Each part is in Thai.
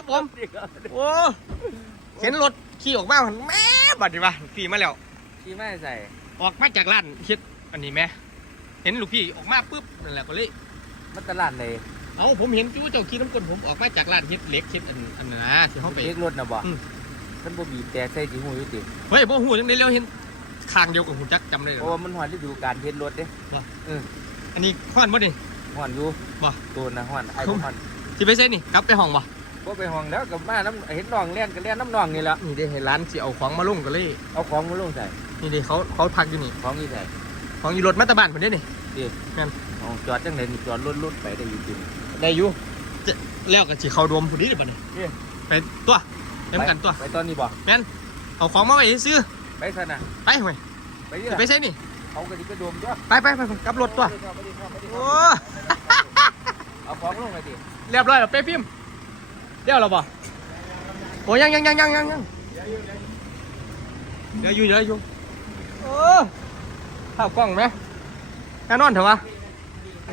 ครับผม โอ้เห็นรถขี่ออกมาหันแม่บัดดีว่าขี่มาแล้วที่ไม่ใส่ ออกมาจากร้านเฮ็ดอันนี้แม่เห็นลูกพี่ออกมาปุ๊บนั่นแหละก็เลยมันตลาดเลยเอาผมเห็นจู่เจ้าขี่น้ำกลผมออกมาจากร้านเฮ็ดเหล็กเฮ็ดอันอันนั้นนะที่เขาไปเล็กรถนะบ่อืมมันบ่บีบแต่ใส่จีหูอยู่ติเฮ้ยบ่หูจังได๋แล้วเห็นคางเดียวกับหูจักจำได้เลเพยราะว่ามันหอนฤดูการเฮ็ดรถเด้อันนี้ฮ้อนบ่นี่หอนอยู่บ่ตัวนะหอนไอ้บ่หอนสิไปใส่นี่กลับไปห้องบ่ บ่ไปห้องแล้วกับมาน้ำเห็นน้องเล่นก็เล่นน้ำน้องนี่แหละนี่เด้ให้ร้านสิเอาของมาลงก็เลยเอาของมาลงใส่นี่เด้เขาเขาพักอยู่นี่ของนี่ใส่ของอยู่รถมาตาบ้านเพิ่นเด้นี่เอาจอดจังไดนี่จอดรถรถไปได้อยู่จริงได้อยู่จะแล้วก็สิเข้าดวมพุ่นนี่เด้บัดนี้เด้ไปตัวเต็มกันตัวไปตอนนี้บ่แม่นเอาของมาไว้ซื้อไปซะนะไปเว้ยไปนี่สิล่ะไปใส่นี่เขาก็สิไปโดมตัวไปไปไปไปกลับรถตัวไปดิครับไปดิครับไปดิคโอ้รับเอาของลงไปดิเรียบร้อยแล้วเป้พิมพ์ เดี๋ยวเราบ่โอ้ยังยังยังยังยังยังเดี๋ยวอยู่เดี๋ยวอยู่โอ้ถ่ากล้องไหมแน่นอนเถอะวะ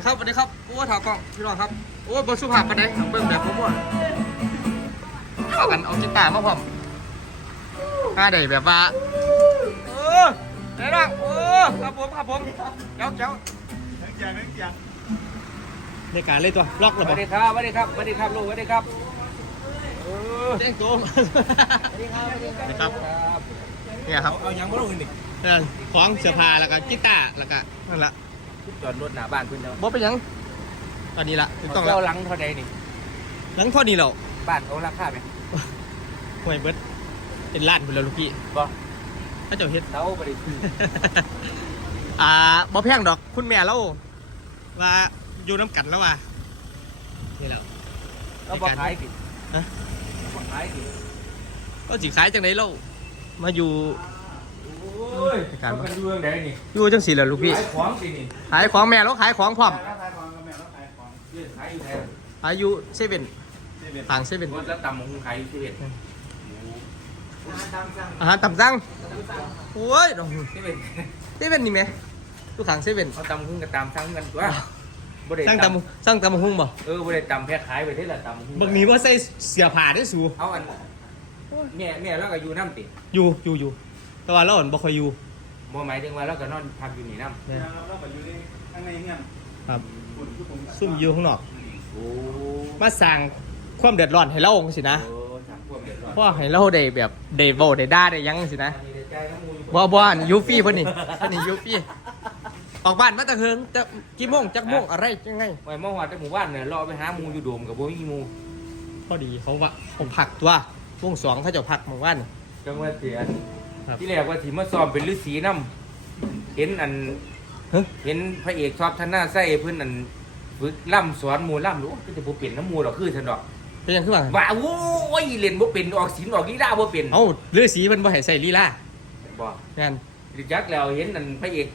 ครับสวัสดีครับโอ้ถ่ากล้องพี่น้องครับโอ้บสุภาพปานใดเบิ่งแบบผมว่าเอากันเอากีตาร์มาพร้อมมาได้แบบว่าเออไหนบ้างโอ้ครับผมครับผมเจ้าเจ้าในการเลยตัวล็อกสเลยวับ่สดีครับสวัสดีครับสวัสดีครับลูกสวัสดีครับเออ แจ้งตัวมาสวัสดีครับสวัสดีนะครับเนี่ยครับเอายังบ่ลงนี่เออของเสื้อผ้าแล้วก็กีตาร์แล้วก็นั่นละจอดรถหน้าบ้านเพิ่นแล้วบ่เป็นหยังตอนนี้ละถูกต้องเจ้าแล้วหลังเท่าใดนี่หลังเท่านี้แล้วบ้านเขาราคาไหมห่วยเบิดเป็นล้านพุ่นแล้วลูกพี่บ่ถ้าเจ้าเฮ็ดเต้าบ่ได้ซื้ออ่าบ่แพงดอกคุณแม่เราว่าอยู่น้ำกันแล้วว่านี่แหล้วเราบ่ขายดิ ฮะบ่ขายดิก็สิขายจังไดเล่ามาอยู่ โอ้ยในการเอกันอยู่เรื่องใดนี่อยู่จังสี่แหละลูกพี่ขายของสินี่ขายของแม่แล้วขายของพร้อมขายของกับแม่แล้วขายของเรื่องขายอยู่ไหนขายอยู่เซเว่นทางเซเว่นรถแล้วตำมงขายอยู่ที่เห็นอาหารตำสั่งโอ้ยดอกที่เป็นเซเว่นนี่แหมอยู่ข้างเซเว่นเขาตำหุ้งกับตำสั่งกันตัว บ่ได้สั่งตำสั่งตำหุ่งบ่เออบ่ได้ตำแพ้ขายไปเท่าไหร่ตำหุ้งบางนี้ว่าใส่เสียผ้าได้สูเอาอันแม่แม่แล้วก็อยู่น้ำติอยู่อยู่อยู่แต่ว่าเราอ่อนบ่ค่อยอยู่บ่หมายถึงว่าแล้วก็นอนพักอยู่นี่น้ำเนี่ยเราไปอยู่ในข้างในเนี่ยครับฝุ่นที่ผมซุ่มอยู่ข้างนอกโอ้มาสร้างความเดือดร้อนให้เราสินะโอ้สามพวกเดือดร้อนเพราะว่าให้เราได้แบบได้เว้าได้ด่าได้หยังสินะอันนี้ได้ใจน้ำมูลอยู่บ่บ่อันยูฟี่เพิ่นนี่อันนี้ยูฟี่ ออกบ้านมาแตะเฮิงจะกี่โมงจักโมงอะไรจังไงไว้เมื่อวานแต่หมู่บ้านเนี่ยรอไปหาหมูอยู่โดมกับบ่มีหมูพอดีเขาว่าผมพักตัววงสองเขาเจะพักหมู่บ้าน จังว่าเสียนครับ ที่แรกว่าสิมาซ้อมเป็นฤาษีน้ำเห็นอันเฮ้ยเห็นพระเอกชอบท่านหน้าไส้เพิ่นอันฝึกล่ำสอนหมูล่ำรู้ก็จะบ่เป็นน้ำหมูดอกคือฉันดอกเป็นหยังคือว่าว่าโอ้ยเล่นบ่เป็นออกศีลออกลีลาบ่เป็นเอ้าฤาษีเพิ่นบ่ให้ใส่ลีลาบ่แม่นจักแล้วเห็นอันพระเอก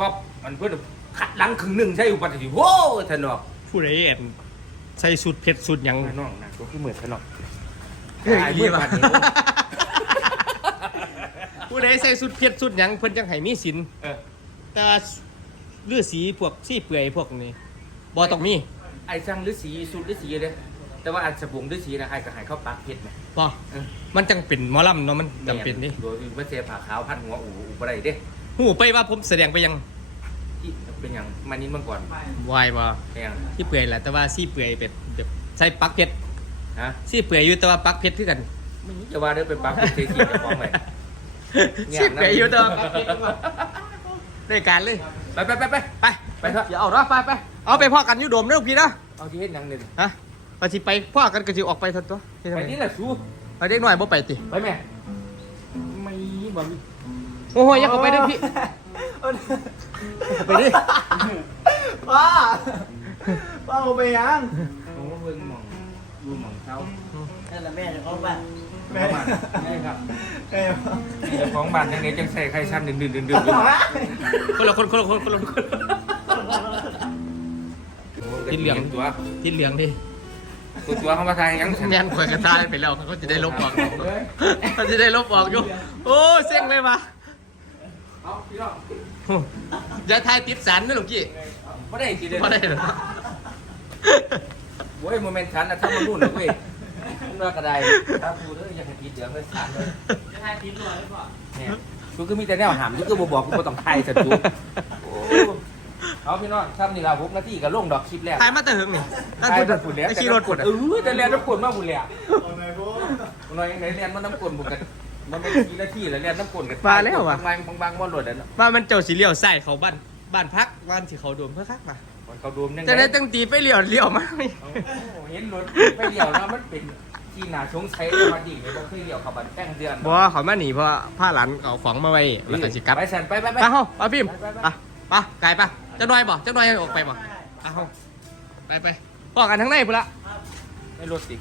ท็อปมันเพิ่นขัดหลังครึ่งหนึงใช่อุปัติโว้ฉันดอกผู้ใดเอ็นใส่สุดเพชรสุดหยังน้องนะก็คือเหมือนฉันดอกเฮ้ยตายอีเมื่อว่ะบาดนี้ผู้ใดใส่สุดเพชรสุดหยังเพิ่นจังให้มีศีลเออแต่ฤาษีพวกซี่เปื่อยพวกนี้บ่ต้องมีไอ้ช่างฤาษีสุดฤาษีเด้แต่ว่าอันสบงฤาษีนะไอ้ก็ให้เขาปักเพชรนะบ่เออ มันจังเป็นหมอลำเนาะมันจำเป็นดิ โดยว่าเสียผ้าขาวพันหัวอูอูบ่ได้เด้ หูไปว่าผมแสดงไปยังที่เป็นหยังมานินมาก่อนวายบ่เป็นหยังซี่เปื่อยแหละแต่ว่าซี่เปื่อยแบบแบบใส่ปักเพชรฮะซี่เปื่อยอยู่แต่ว่าปักเพชรคือกันไม่จะว่าเด้อไปปักเพชรเสียทีจะฟ้องไว้ซี่เปื่อยอยู่แต่ว่าปักเพชรได้การเลยไปไปไปไปไปไปเถอะอย่าเอาเนาะไปไปเอาไปพ่อกันอยู่โดมเด้อพี่นะเอาที่เฮ็ดหยังหนึ่งฮะไปสิไปพ่อกันก็สิออกไปทันตัวเฮ็ดจั่งไปใดนี่แหละสู้ไปเด็กหน่อยบ่ไปติไปแม่ไม่บ่มี โอ้โหอย่าเข้าไปเด้อพี่ ไปดิ ป้า ป้าเอาไปยังโอ้เบิ่งหม่องดูหม่องเช้านั่นแหละแม่จะเข้าบ้านแม่นี่ครับเอ้ยนี่เจ้าของบ้านยังไงจังใส่ไข่ซ้ำดื่นๆดื่นๆดื่นคนละคนคนละคนคนละคนกินเหลืองตัวที่เหลืองดิตัวตัวเข้ามาทายยังฉันแน่นข่อยกระทายไปแล้วเขาจะได้ลบออกเขาจะได้ลบออกอยู่โอ้เซ็งเลยว่ะ เอาพี่น้องอย่าทายติดสันนะหลวงพี่บ่ได้สิเด้อไม่ได้หรอโว้ยโมเมนต์ฉันนะถ้ามันนู่นนะเว้ยว่ากระไดถ้าพูดเด้ออย่าให้ผิดเดี๋ยวเฮ้ยสารเลยจะทายทิพย์หน่อยหรือเปล่าเนี่ยกูก็มีแต่แนวหามกูก็บ่บอกกูบ่ต้องไทยสัตว์จูโอ้เอาพี่น้องทำนี่ล่ะ6นาทีก็ลงดอกคลิปแล้วถ่ายมาแต่หึงนี่ไอ้นั่นตัคือวฝุ่นแล้วไอ้ขี่รถกกดดเออแต่เรียนน้ำกลมาบุญแล้วเอาหน่อยพวกหน่อยไหนเรียนมันน้ำกลบุกกัน มันเป็นทีละที่แล้วเรียนน้ำกลกันมาแล้วว่ะ บางบางบางบ่หลดอะเนาะว่ามันเจ้าสีเหลี่ยวใส่เขาบ้านบ้านพักบ้านที่เขาโดมเพื่อคักมามันเขาดูมยังไงจะได้ตั้งตีไปเหลี่ยวเหลี่ยวมาเอาเห็นรถไปเดี่ยวแล้วมันเป็นที่นาชงใช้มาดิ่งเลยบ่เคยเดี่ยวเขาบันแป้งเดือนบ่เขามาหนีเพราะว่าผ้าหลันเอาของมาไว้แล้วก็สิกลับไปสันไปไปไปไป เฮาไปพิมพ์ไปไปไกลไปจะน้อยบ่จะน้อยออกไปบ่ไปเฮาไปไปพอกันทั้งในพุ่นละไม่รถติด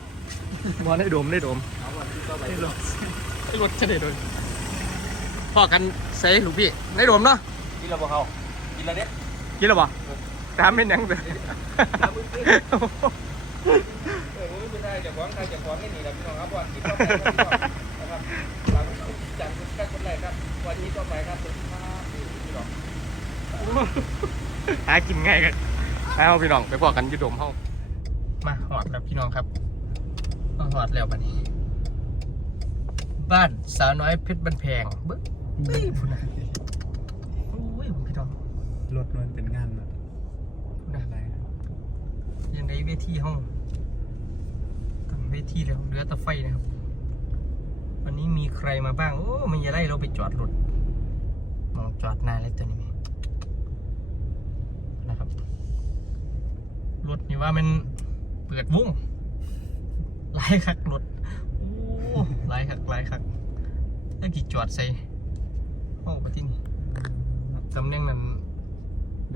บ่ได้โดมได้โดมเอาวันที่ก็ไปได้ รถได้รถจะได้โดนพอกันใส่ลูกพี่ได้โดมเนาะกินแล้วบ่เขากินแล้วเนี้ยกินแล้วบ่ตามเป็นหยังเด้อเออไม่ได้จะฟ้องใครจะฟ้องไม่หนีแล้วพี่น้องครับวันที่ก็ไปนะครับหลังจากการคนแรกครับวันนี้ก็ไปครับสวัสดีครับพี่น้องหากินง่ายกันไปเอาพี่น้องไปพอกันอยุดมเฮามาหอดแล้วพี่น้องครับมาหอดแล้วบัดนี้ บ้านสาวน้อยเพชรบันแพงเบิ้งเฮ้ยพุ่นน่ะโอ้ยพี่น้องรถมันเป็นงานแบบพุ่นน่ะอะไรยังไงเวทีห้องตั้งเวทีแล้วเหลือแต่ไฟนะครับ วันนี้มีใครมาบ้าง โอ้มันจะไล่เราไปจอดรถมองจอดหน้าเลยตัวนี้ไหมนะครับรถนี่ว่ามันเปิดวงไล่คักรถ โอ้ไล่คักไล่คักแล้วกี่จอดใส่ห้องปะที่นี่ตำแหน่งนั้น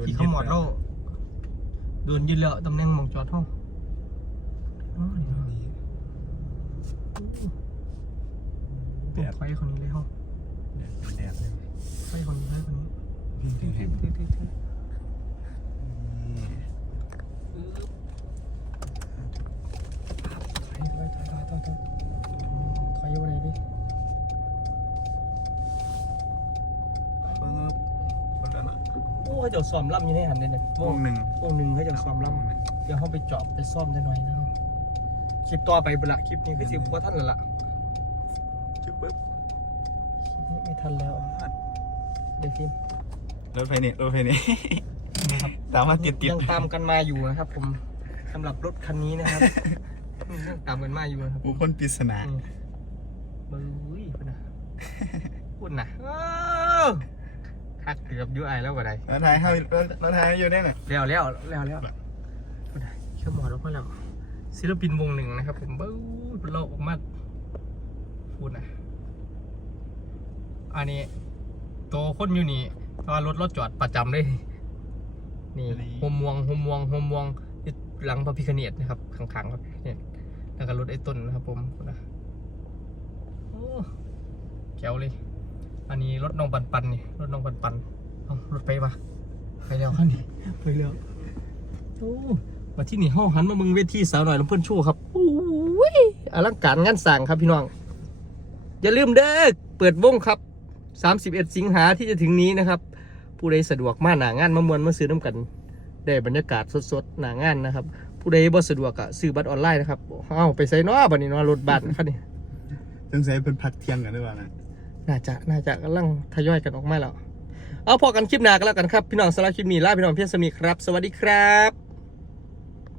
ที่เขาหมดเราโดนยึดแล้วตำแหน่งหมองจอดห้องอ๋อนี่เนาะโอ้ไฟคนนี้เลยห้องแดดเลยไฟคนนี้ไฟคนนี้พี่ถึงเห็นเท่เท่เท่ถอยถอยถอยถอยถอยถอยถอยอยู่ไหนดิ ปึ๊บคนละนะ โอ้ เขาเจะซ้อมล่ำอยู่ในหันเลยเนี่ยวงหนึ่งวงหนึ่งเขาเจะซ้อมล่ำเดี๋ยวเขาไปจอบไปซ่อมได้หน่อยนะครับคลิปต่อไปเป็นละคลิปนี้คือสิบว่าท่านและละจุ๊บปึ๊บคลิปนี้ไม่ทันแล้วเดี๋ยวทีมรถไฟนี่รถไฟนี่นะครับตามมาติดติดยังตามกันมาอยู่นะครับ ผมสำหรับรถคันนี้นะครับยังตามกันมาอยู่นะครับบุคคลปริศนาอืมบึ้ยพุ่นนะพุ่นนะอ้าว คักเกือบอยุ่ไอแล้วก็ได้แล้วท้ายให้แล้วท้ายอยู่ได้ไหนแล้วแล้วแล้วแล้วพุ่นนะเชื่อหมอดออกมาแล้วศิลปินวงหนึ่งนะครับ ผมบึ้ยเป็นโลกออกมาพุ่นนะอันนี้โตวคนอยู่นี่เพราะว่ารถรถจอดประจำเลยนี่โฮมวงโฮมวงโฮมวงอยู่หลังพระพิคเนตนะครับข้างๆครับเนี่ยแล้วก็รถไอ้ต้นนะครับ ผมนะโอ้แก้วเลย อันนี้รถน้องปันปันนี่รถน้องปันปันเอารถไปปะไปแล้วคันนี้ไปแล้วโอ้มาที่นี่ห้องหันมามึงเวทีสาวหน่อยลำเพื่อนโชว์ครับโอ้ยอลังการงานสั่งครับพี่น้อง อย่าลืมเด้อเปิดวงครับ 31 สิงหาที่จะถึงนี้นะครับ ผู้ใดสะดวกมาหนางานมามวนมาซื้อน้ำกันได้บรรยากาศสดๆหนางานนะครับ ผู้ใดบ่สะดวกก็ซื้อบัตรออนไลน์นะครับเอาไปใส่เน้อบัดนี้เนาะรถบัสนะครับนี่สงสัยเป็นพักเที่ยงกันหรือเปล่านะ น่าจะน่าจะกำลังทยอยกันออกมาแล้ว เอาพอกันคลิปหน้ากันแล้วกันครับ พี่น้องสำหรับคลิปนี้ลาพี่น้องเพียงสมีครับ สวัสดีครับ